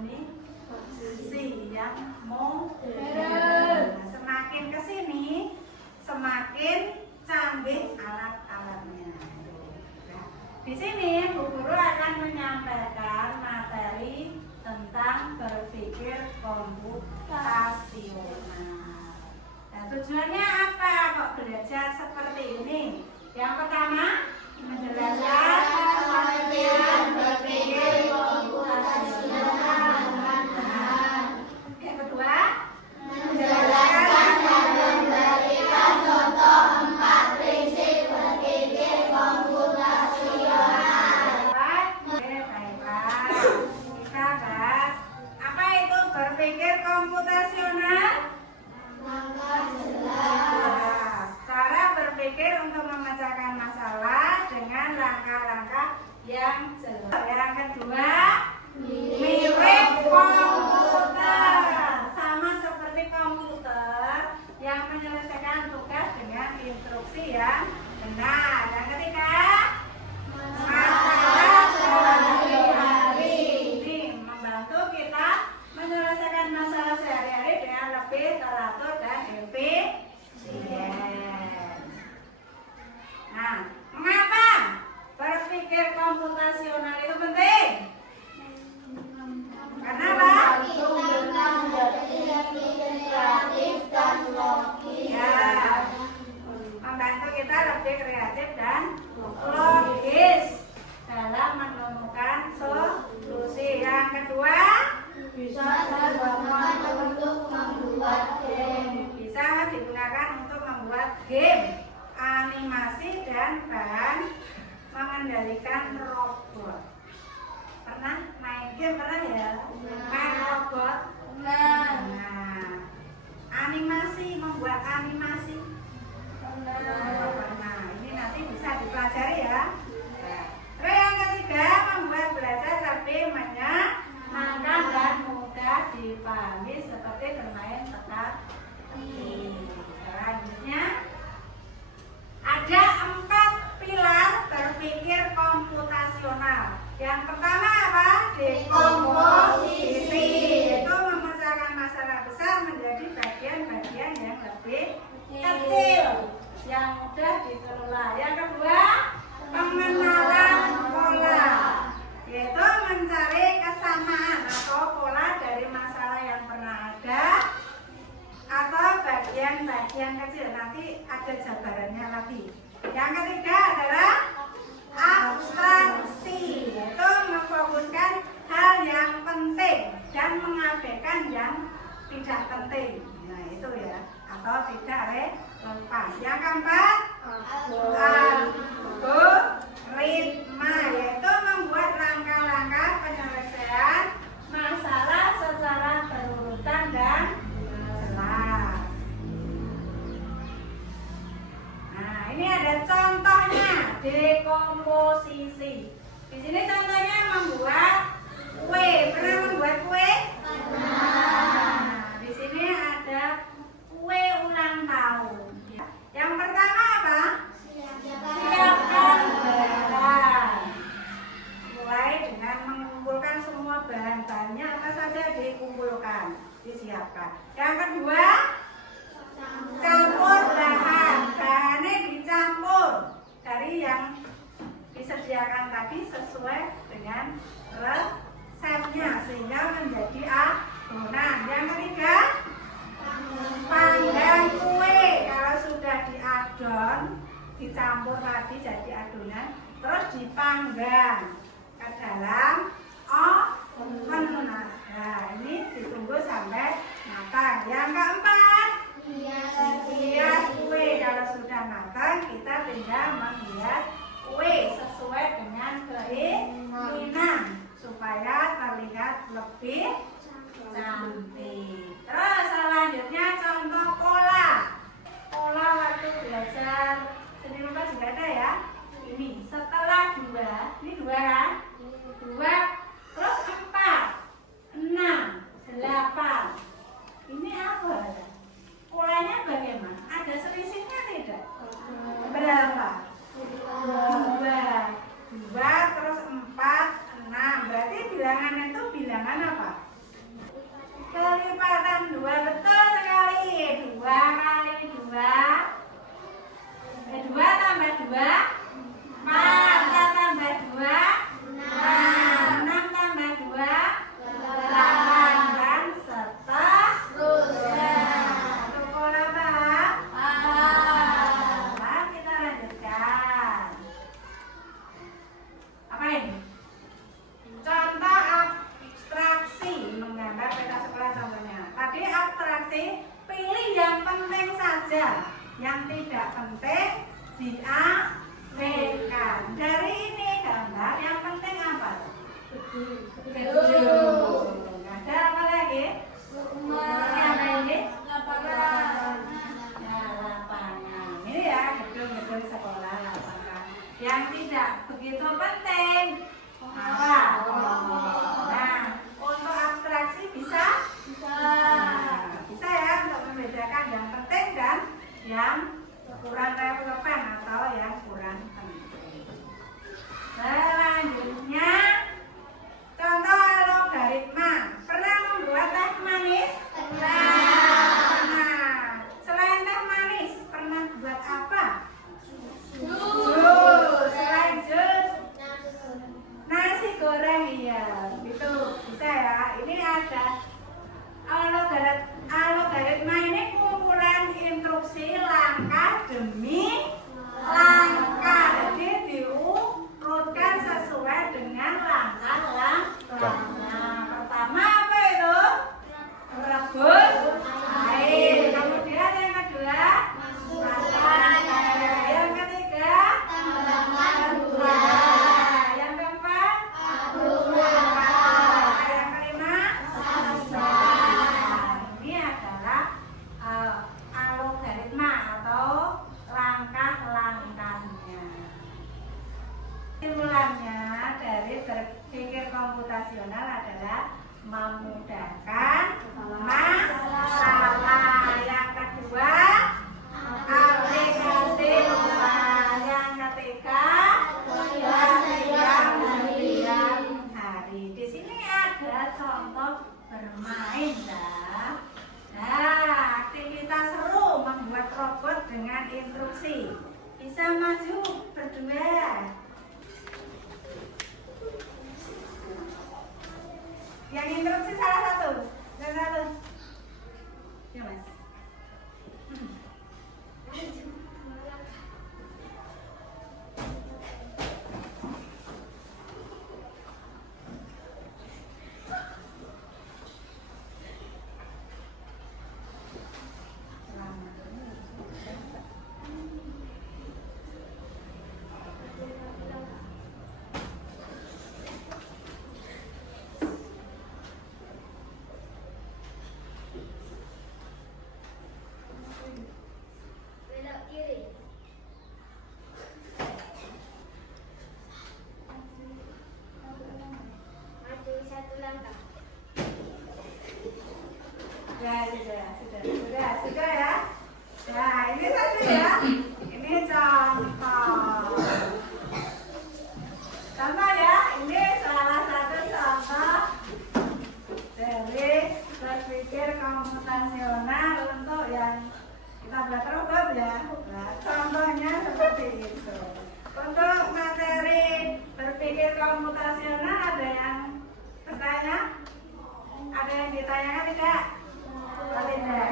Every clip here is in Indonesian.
komunikasi yang modern. Semakin ke sini semakin canggih alat-alatnya. Di sini Bu Guru akan menyampaikan materi tentang berpikir komputasional. Nah, tujuannya apa kok belajar seperti ini? Yang pertama, menjelaskan pengertian berpikir komputasional. Yang kedua, menjelaskan dan memberikan contoh 4 prinsip berpikir komputasional. Baiklah, kita bahas apa itu berpikir komputasional. Cara berpikir untuk memecahkan masalah dengan langkah-langkah yang jelas. Yang kedua, mirip komputer, sama seperti komputer yang menyelesaikan tugas dengan instruksi yang benar. Yang ketiga, masalah sehari-hari. Ini membantu kita menyelesaikan masalah sehari-hari dengan lebih teratur dan efisien. Nah, mengapa berpikir komputasional itu penting? Kenapa? Ya, membantu kita lebih kreatif dan logis dalam menemukan solusi. Yang kedua, bisa digunakan untuk membuat game. Bisa digunakan untuk membuat game, animasi dan bahan mengendalikan robot. Pernah main game? Pernah ya? Main robot? Nah, animasi, membuat animasi. Nah, ini nanti bisa dipelajari ya. Terus yang ketiga, membuat belajar lebih menyenangkan dan mudah dipahami seperti bermain teka-teki. Selanjutnya, ada 4 pilar berpikir komputasional. Yang pertama apa? Dekomposisi, yaitu memecahkan masalah besar menjadi bagian-bagian yang lebih kecil, yang mudah dikelola. Yang kedua, pengenalan pola, yaitu mencari kesamaan atau pola dari masalah yang pernah ada atau bagian-bagian kecil. Nanti ada jabarannya lagi. Yang ketiga adalah abstraksi, yaitu memfokuskan hal yang penting dan mengabaikan yang tidak penting. Nah, itu ya, atau tidak relevan. Yang keempat, algoritma, yaitu membuat langkah-langkah penyelesaian masalah secara berurutan dan jelas. Nah, ini ada contohnya, dekomposisi. Di sini contohnya membuat kue. Pernah membuat kue? Nah, di sini ada kue ulang tahun. Yang pertama apa? Siapkan bahan. Mulai dengan mengumpulkan semua bahan-bahannya, apa saja dikumpulkan, disiapkan. Yang kedua, campur bahan. Bahannya dicampur dari yang disediakan tadi sesuai dengan resepnya sehingga menjadi adonan. Yang ketiga, panggang kue. Kalau sudah diadon, dicampur tadi jadi adonan, terus dipanggang ke dalam oven. Nah, ini ditunggu sampai matang. Yang keempat, hias kue. Kalau sudah matang, kita tinggal menghias kue sesuai dengan keinginan supaya terlihat lebih cantik. Terus selanjutnya contoh pola. Pola waktu belajar seni rupa juga ada ya. Ini setelah 2, ini 2 kan? 2, terus 4, 6, 8. Ini apa? Polanya bagaimana? Ada selisihnya tidak? Berapa? 2, terus 4, 6. Berarti bilangan itu bilangan apa? berarti pilih yang penting saja, yang tidak penting diabaikan. Dari ini gambar yang penting apa? Gedung. Ada apa lagi? Apa ini? Lapangan. Ya, lapangan. Ini ya gedung-gedung sekolah, lapangan. Yang tidak begitu penting apa? Nah, untuk abstraksi bisa? Bisa ya, untuk membedakan yang penting dan yang kurang relevan atau yang kurang penting. Selanjutnya, contoh logaritma. Pernah membuat teh manis? Pernah. Selain teh manis, pernah buat apa? Jus. Selain jus, nasi goreng, iya, itu bisa ya. Ini ada logaritma ini kumpulan instruksi langkah demi langkah. Jadi diurutkan sesuai dengan langkah-langkahnya. Pertama apa itu? Rebus air. Kemudian yang kedua, masak. Yang ketiga, yang keempat, yang kelima, ini adalah logaritma atau langkah-langkahnya. Kesimpulannya dari berpikir komputasional adalah memudahkan masalah. Yang kedua, aplikasi rumah. Yang ketiga, latihan harian hari. Di sini ada contoh bermain ya. Nah, aktivitas seru membuat robot dengan instruksi. Bisa maju berdua. Yang instruksi salah satu. Dan satu. Ya, Mas. Belok kiri. Maju satu langkah. Ya, sudah ya. Nah, ini satu ya. Ini contoh. Contoh ya, ini salah satu contoh dari berpikir komputasional untuk yang kita buat robot ya. Nah, contohnya seperti itu. Untuk materi berpikir komputasional ada yang bertanya? Ada yang ditanyakan tidak? Oh, tidak.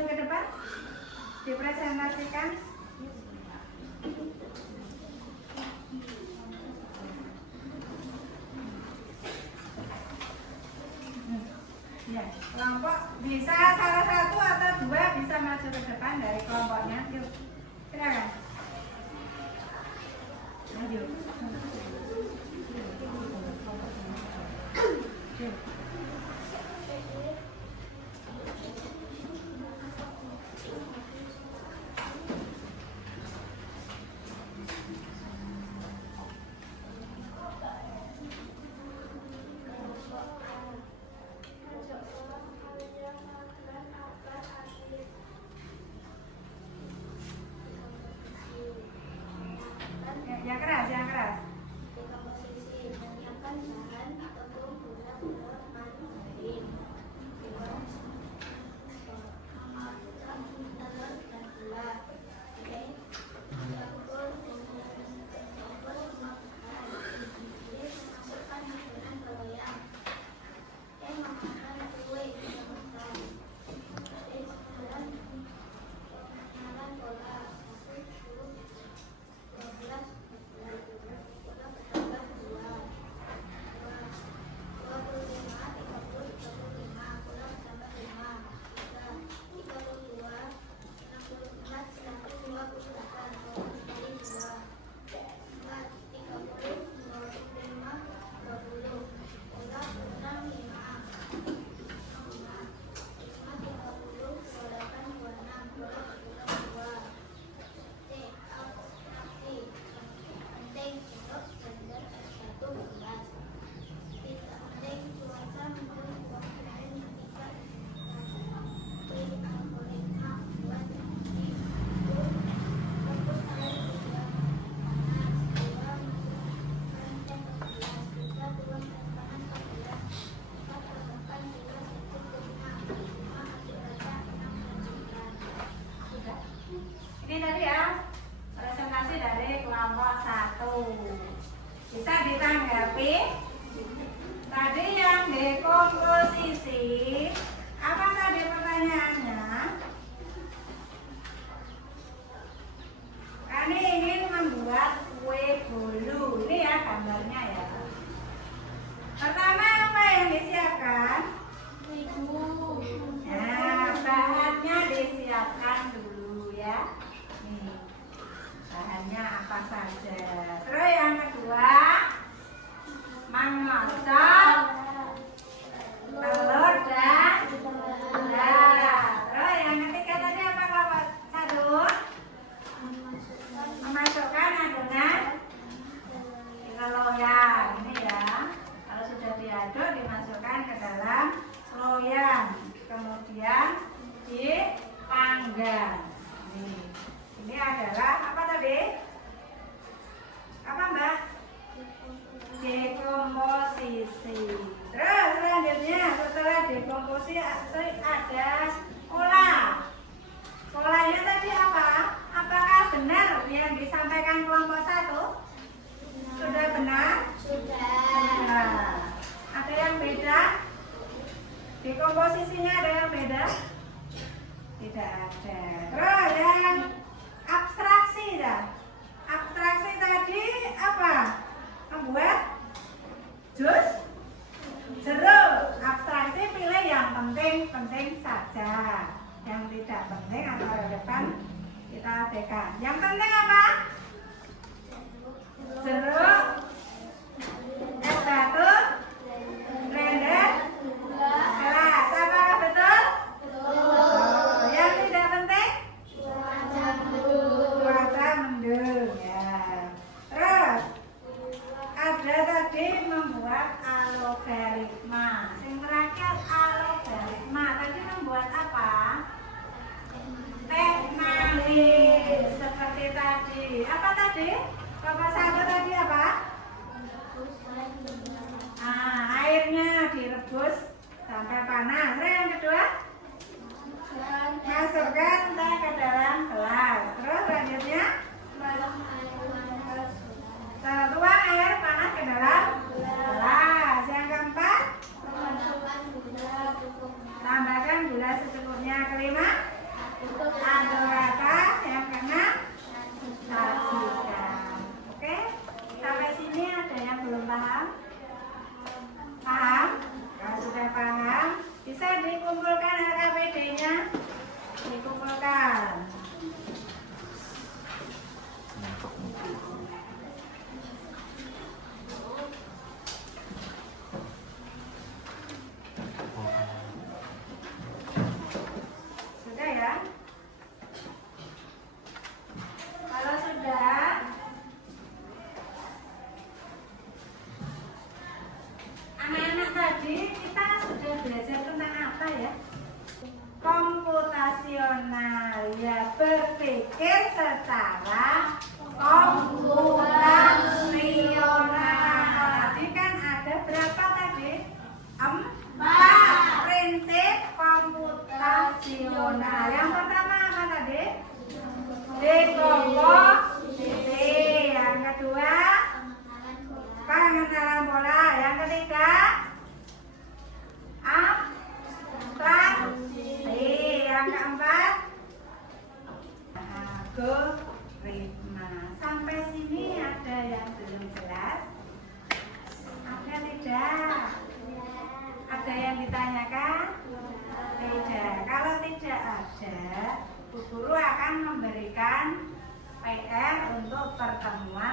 maju ke depan. Dipresentasikan. Ya, kelompok bisa salah satu atau dua bisa maju ke depan dari kelompoknya. Yuk, silakan. Maju. Yang keras, yang keras. Dekomposisi menyiapkan bahan ataupun gula-gula lain. Memakan telur dan gula. Campur makan. Masukkan adonan ke loyang. Memakan kue makan. Pengenalan pola 1, 10, 12. Ini tadi ya presentasi dari kelompok 1. Bisa ditanggapi. Tadi yang dekomposisi, apa tadi pertanyaannya? Kami ingin membuat kue bolu. Ini ya gambarnya ya. Pertama apa yang disiapkan? Nah, bahannya disiapkan dulu ya. Nih, bahannya apa saja. Terus yang kedua, mengocok telur dan gula. Terus yang ketiga tadi apa kelompok 1? Memasukkan adonan ke loyang. Ini ya. Kalau sudah diaduk dimasukkan ke dalam loyang. Kemudian dipanggang. Ini adalah apa tadi? Apa Mbak? Dekomposisi. Terus selanjutnya setelah dekomposisi ada olah. Olahnya tadi apa? Apakah benar yang disampaikan kelompok 1? Sudah benar? Sudah. Ada yang beda? Dekomposisinya ada yang beda? Tidak ada. Terus yang abstraksi dah. Abstraksi tadi apa? Membuat jus jeruk. Abstraksi pilih yang penting saja. Yang tidak penting atau relevan kita abaikan. Yang penting apa? Jeruk, es batu, blender, gelas. Apakah betul? Yang tidak penting? Cuaca mendung ya. Terus ada tadi membuat algoritma. Yang terakhir algoritma. Tadi membuat apa? Teh manis seperti tadi. Apa tadi? Kelompok 1 tadi apa? Airnya direbus sampai panas. Terus yang kedua? Masukkan teh ke dalam gelas. Terus selanjutnya tuang air panas ke dalam gelas. Yang keempat, tambahkan gula secukupnya. Kelima, secara komputasional. Tadi kan ada berapa tadi? 4 prinsip komputasional. Yang pertama apa tadi? Dekomposisi. Yang kedua, pengenalan pola. Yang ketiga, abstraksi. Yang keempat, algoritma. Sampai sini ada yang belum jelas? Ada tidak? Ada yang ditanyakan? Tidak. Kalau tidak ada, Bu Guru akan memberikan PR untuk pertemuan